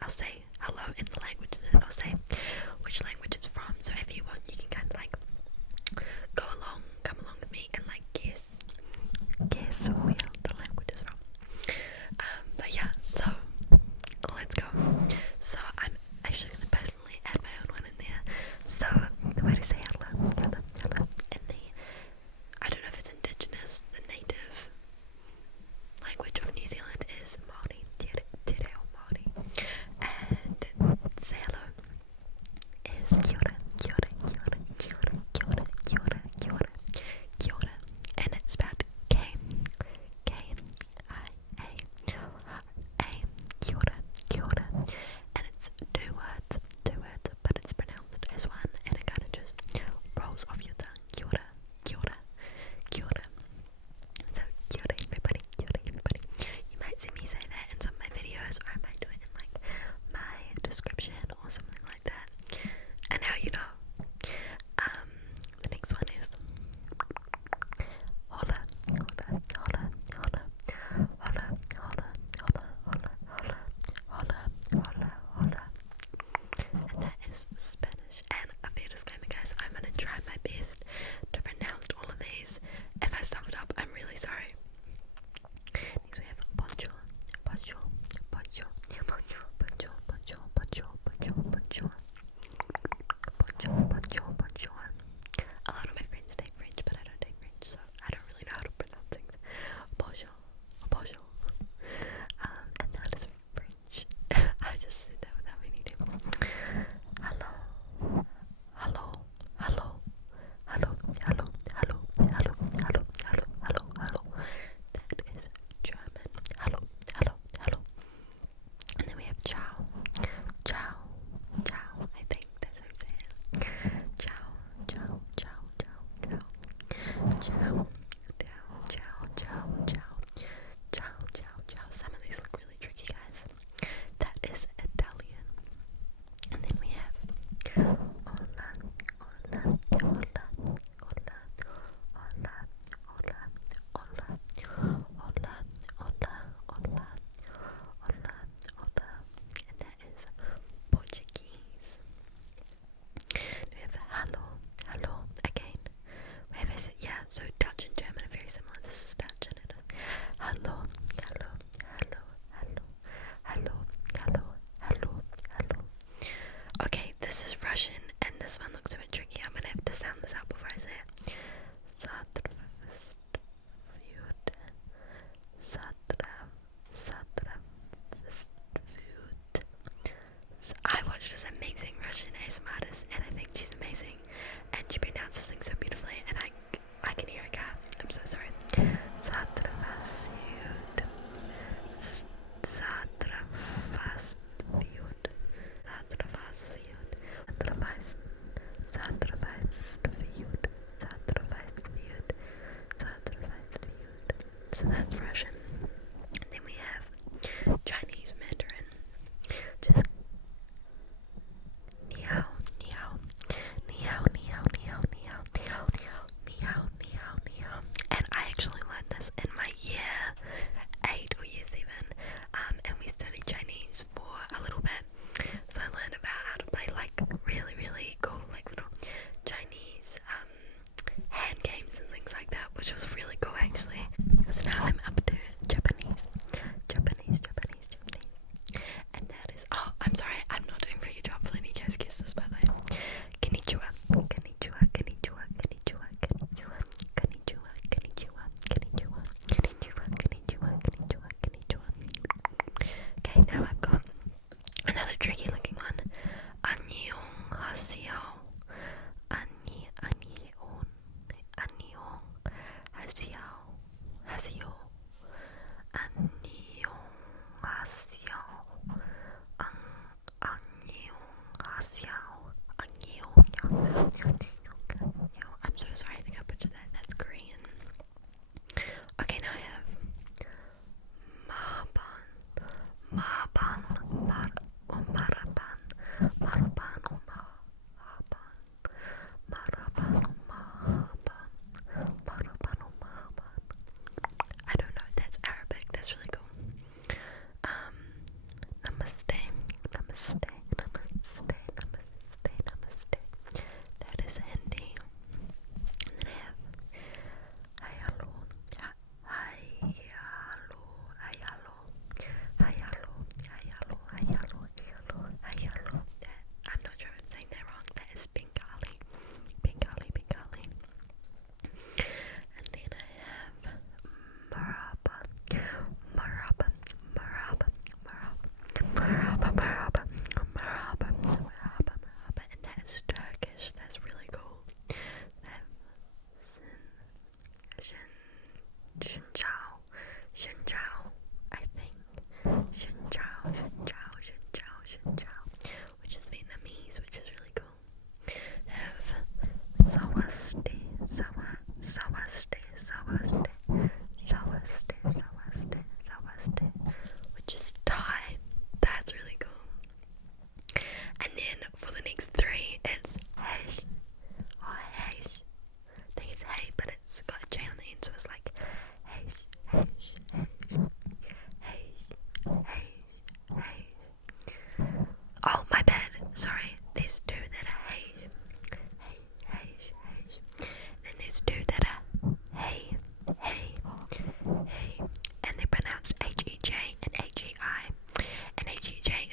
I'll say hello in the language, and then I'll say which language it's from. So if you want, you can kind of like come along with me and like guess where the language is from. But yeah, so let's go. So I'm actually gonna personally add my own one in there. So the way to say hello, in the, I don't know if it's indigenous, the native language of New Zealand is Māori, te reo Māori, and say hello is kia ora, kia ora, kia ora, kia ora, kia ora, kia ora, kia ora, kia ora, and it's spelled K-I-A, kia ora, kia ora, and it's two words, but it's pronounced as one, and it kind of just rolls off your tongue, kia ora, kia ora, kia ora. So kia ora everybody, kia ora everybody. You might see me say that in some of my videos, or I might do it in like my description or something like that. And now you know. The next one is hola, hola, hola, hola, hola, hola, hola, hola, hola, hola, hola, and that is Spanish. And a fair disclaimer, guys, I'm gonna try my best to pronounce all of these. If I stuff it up, I'm really sorry. Next we have bonjour, bonjour, bonjour, bonjour, bonjour, bonjour, bonjour, bonjour, bonjour. Bonjour, bonjour, bonjour. A lot of my friends take French, but I don't take French, so I don't really know how to pronounce things. Bonjour, bonjour. And that is French. I just said that without meaning to. Hello, hello, hello, hello, hello, hello, hello, hello, hello, hello, hello. That is German. Hello, hello, hello. And then we have ciao, ciao, ciao. I think that's how you say it. Ciao, ciao, ciao, ciao, ciao. Ciao, ciao, ciao, ciao, ciao. Ciao, ciao, ciao. Some of these look really tricky, guys. That is Italian. And then we have hola, hola, hola, hola, hola, hola, hola, hola, hola, hola, hola, hola, and that is Portuguese. We have hello, hello again. We have so Dutch and German are very similar. This is Dutch and it is hello, hello, hello, hello, hello, hello, hello, hello. Okay, this is Russian, and this one looks a bit tricky. I'm gonna have to sound this out before I say it. I watched this amazing Russian ASMR artist, and I think she's amazing, and she pronounces things so beautifully, and I can hear a cat. I'm so sorry. So that's Russian. Then we have Chinese Mandarin, just ni hao, ni hao, ni hao, ni hao, ni hao, ni hao, ni hao, ni hao, ni hao, ni hao. And I actually learned this in my year 8 or year 7, and we studied Chinese for a little bit. So I learned about how to play like really, really cool like little Chinese hand games and things like that, which was really cool actually. So now I'm up to Japanese. And that is, oh, I'm sorry, I'm not doing a very good job of letting you guys guess this, by the way. Konnichiwa, konnichiwa, konnichiwa, konnichiwa, konnichiwa, konnichiwa, konnichiwa, konnichiwa, konnichiwa, konnichiwa, konnichiwa, konnichiwa. Okay, now I've got another tricky looking one. Annyeonghaseyo. Annyeonghaseyo. Annyeonghaseyo.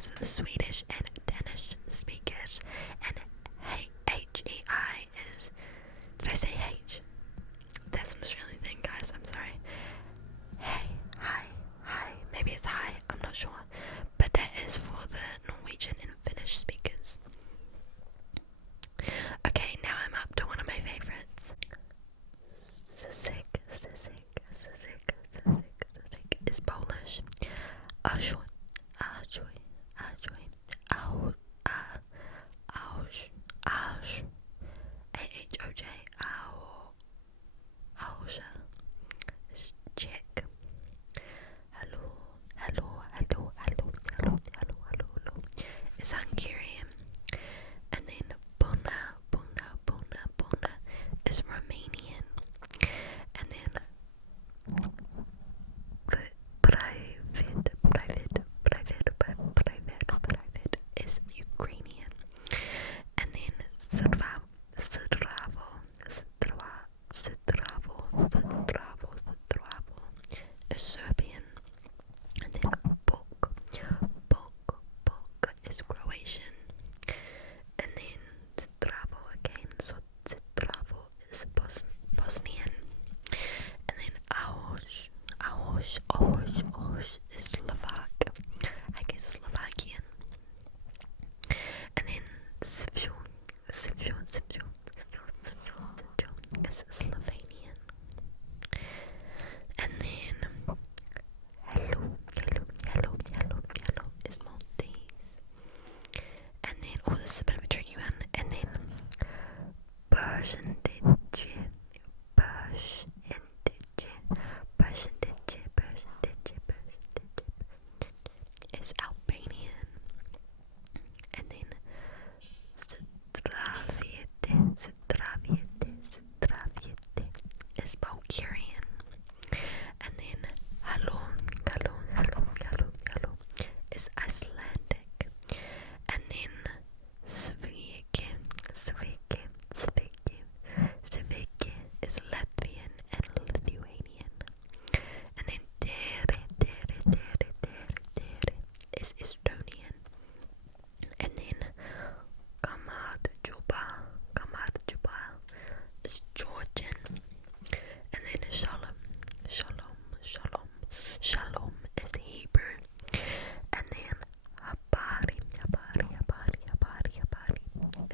is for the Swedish and Danish speakers, and HEI is, did I say H? That's an Australian thing, guys, I'm sorry. Hey, hi, maybe it's hi, I'm not sure, but that is for the Norwegian and Finnish speakers. Okay, now I'm up to one of my favorites. Sisik is Polish. Ahoj, AHOJ, Ahoj is Czech. Hello is Hungarian. And then Bona is Romanian. And then private is Ukrainian. And then Stravo is Serbian. And then Bok is Croatian. And then Stravo again, so Stravo is Bosnian. And then Ahoj is Slovak, I guess Slovakian. And then Sivjun is Slovenian. And then hello is Maltese. And then, oh, this is a bit of a tricky one. And then Persian is Albanian. And then Straviete is Bulgarian. And then hello is Icelandic. And then Sveke is Latvian and Lithuanian. And then Tere is Estonian. And then Kamad Jubal is Georgian. And then Shalom is Hebrew. And then Habari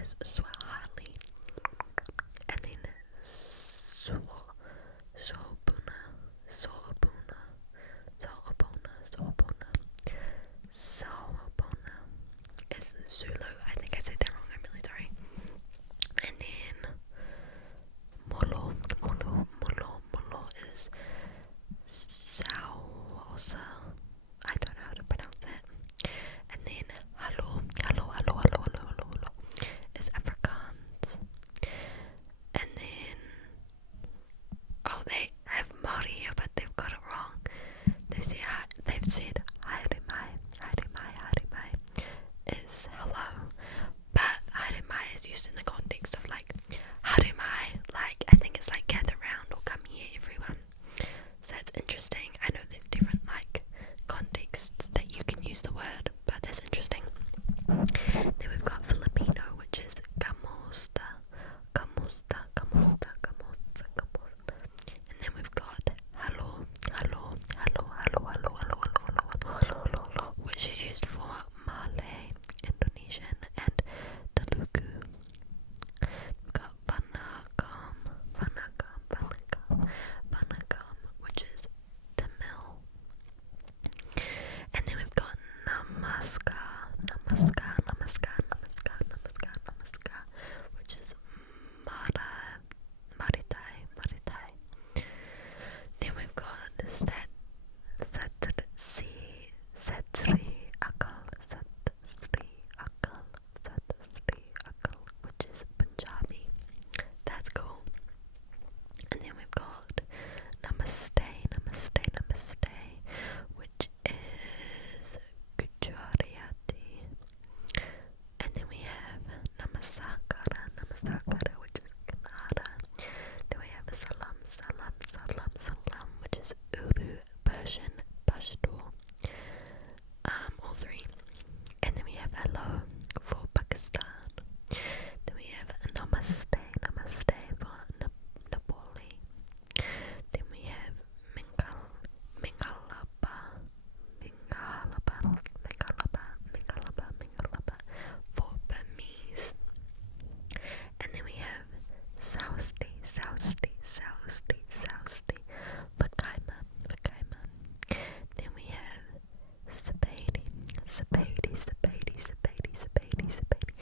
is Swahili. And then Sorbona is Zulu. I think I said that wrong, I'm really sorry. And then Molo is Sausa. I don't know how to pronounce that. And then hello is Afrikaans. And then, oh, they have Maria, but they've got it wrong. They've said Harimai is hello, but Harimai is used in the context of like Harimai, like I think it's like gather round or come here everyone. So that's interesting. I know there's different like contexts that you can use the word, but that's interesting. Then we've got Filipino, which is kamusta. And then we've got hello, which is used for Malay, Indonesian, and Telugu. We've got Vanakam, which is Tamil. And then we've got Namaskar, Spady, Spady, Spady, Spady, Spady,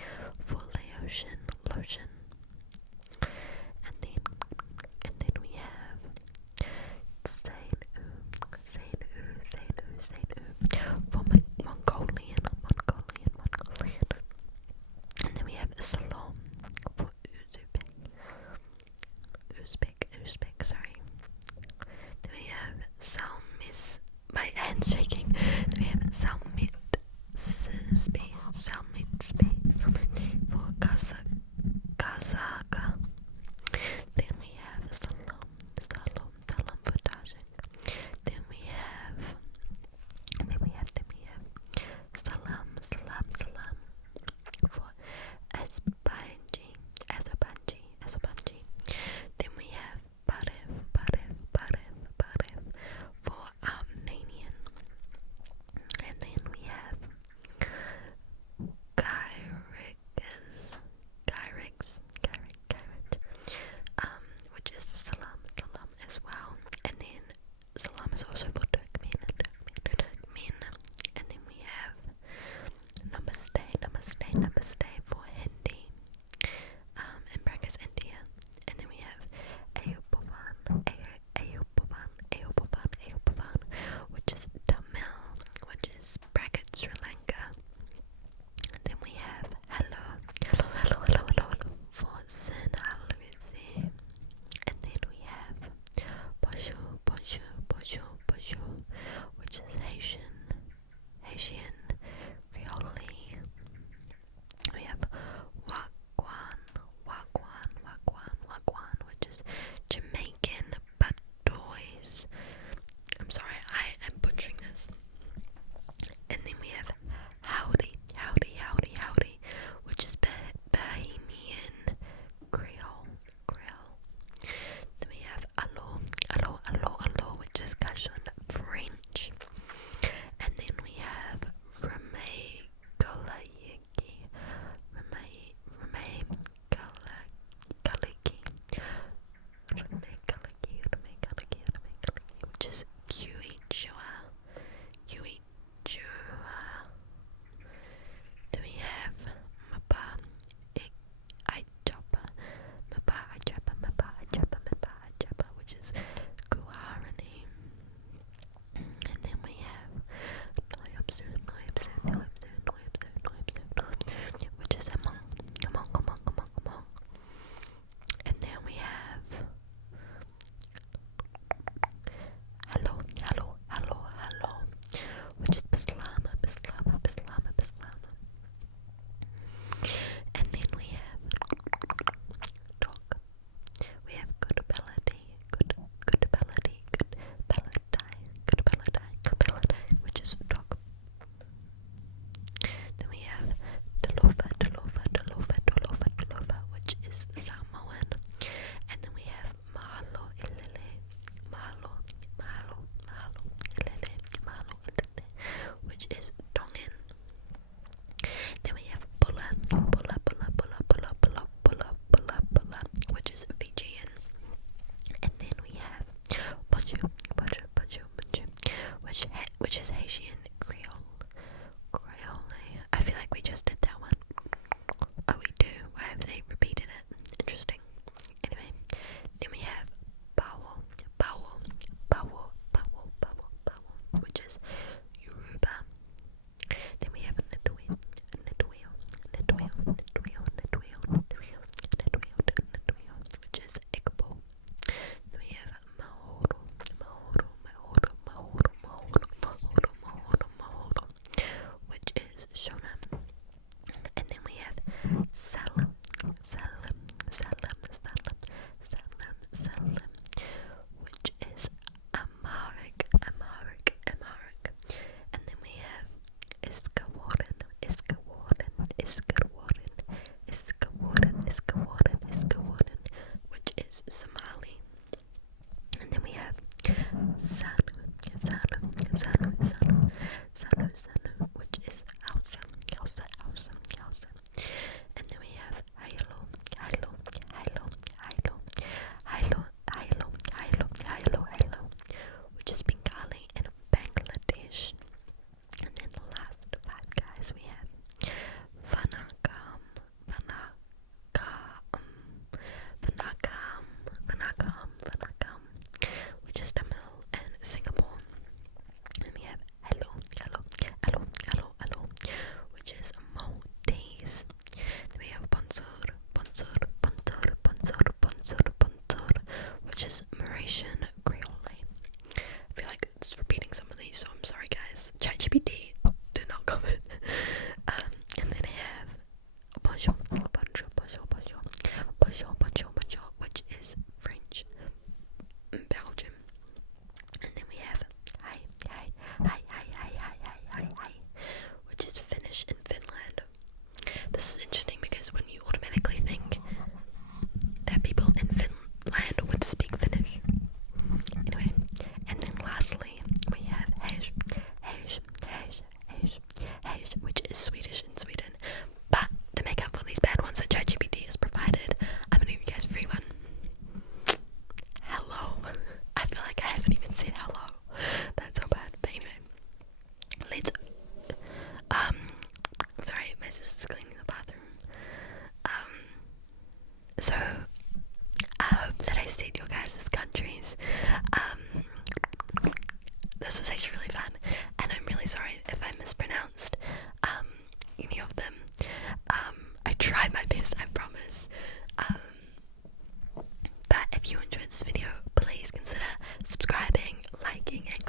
for lotion, lotion. And then we have Saint for Mongolian. And then we have Salom for Uzbek, sorry. Then we have Salmis, my hand's shaking. Then we have Salmitsby for is Swedish in Sweden. But to make up for these bad ones that ChatGPT has provided, I'm gonna give you guys a free one. Hello. I feel like I haven't even said hello. That's so bad. But anyway, let's sorry, my sister's cleaning the bathroom. So I hope that I said your guys' countries. This was actually really fun, and I'm really sorry if I mispronounced any of them. I tried my best, I promise. But if you enjoyed this video, please consider subscribing, liking, and